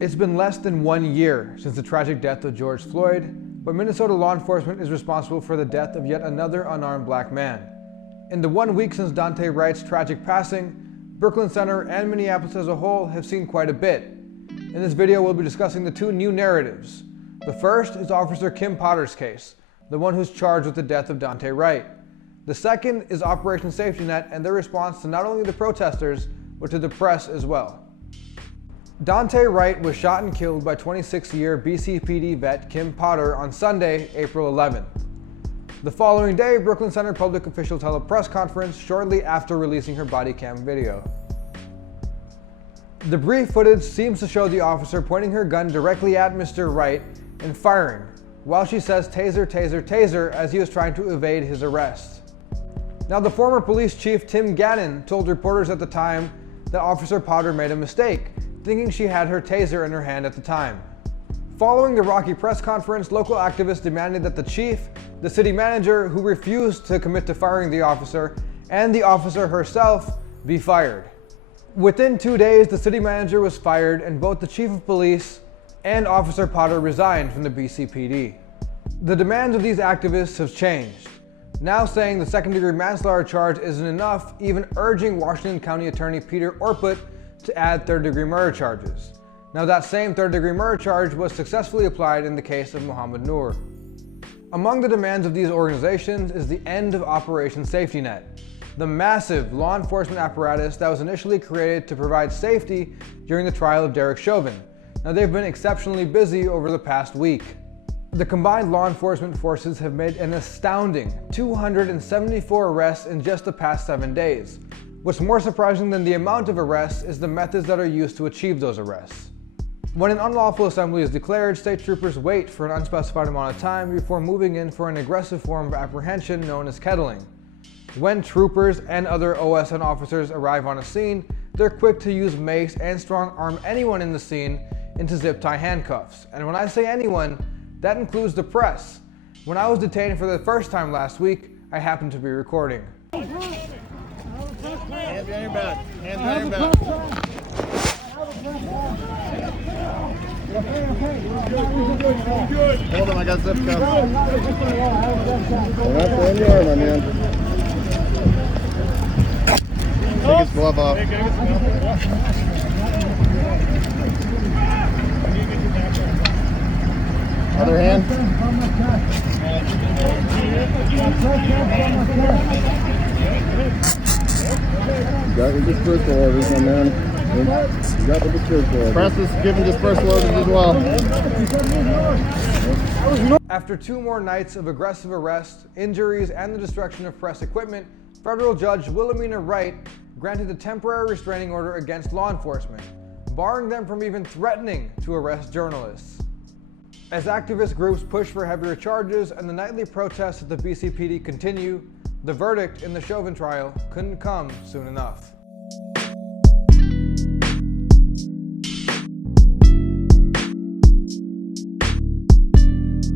It's been less than 1 year since the tragic death of George Floyd, but Minnesota law enforcement is responsible for the death of yet another unarmed black man. In the 1 week since Daunte Wright's tragic passing, Brooklyn Center and Minneapolis as a whole have seen quite a bit. In this video, we'll be discussing the two new narratives. The first is Officer Kim Potter's case, the one who's charged with the death of Daunte Wright. The second is Operation Safety Net and their response to not only the protesters, but to the press as well. Daunte Wright was shot and killed by 26-year BCPD vet Kim Potter on Sunday, April 11th. The following day, Brooklyn Center public officials held a press conference shortly after releasing her body cam video. The brief footage seems to show the officer pointing her gun directly at Mr. Wright and firing, while she says "taser, taser, taser" as he was trying to evade his arrest. Now, the former police chief Tim Gannon told reporters at the time that Officer Potter made a mistake, thinking she had her taser in her hand at the time. Following the rocky press conference, local activists demanded that the chief, the city manager who refused to commit to firing the officer, and the officer herself be fired. Within 2 days, the city manager was fired and both the chief of police and Officer Potter resigned from the BCPD. The demands of these activists have changed, now saying the second-degree manslaughter charge isn't enough, even urging Washington County Attorney Peter Orput to add third-degree murder charges. Now, that same third-degree murder charge was successfully applied in the case of Muhammad Noor. Among the demands of these organizations is the end of Operation Safety Net, the massive law enforcement apparatus that was initially created to provide safety during the trial of Derek Chauvin. Now, they've been exceptionally busy over the past week. The combined law enforcement forces have made an astounding 274 arrests in just the past 7 days. What's more surprising than the amount of arrests is the methods that are used to achieve those arrests. When an unlawful assembly is declared, state troopers wait for an unspecified amount of time before moving in for an aggressive form of apprehension known as kettling. When troopers and other OSN officers arrive on a scene, they're quick to use mace and strong arm anyone in the scene into zip tie handcuffs. And when I say anyone, that includes the press. When I was detained for the first time last week, I happened to be recording. Hands behind your back. Hands behind your back. Hold on, I got zip cuffs. That's on your arm, my man. Take his glove off. Other hand. You got your dispersal orders, my man. You got the dispersal orders. Press is giving dispersal orders as well. After 2 more nights of aggressive arrests, injuries, and the destruction of press equipment, federal judge Wilhelmina Wright granted a temporary restraining order against law enforcement, barring them from even threatening to arrest journalists. As activist groups push for heavier charges and the nightly protests at the BCPD continue, the verdict in the Chauvin trial couldn't come soon enough.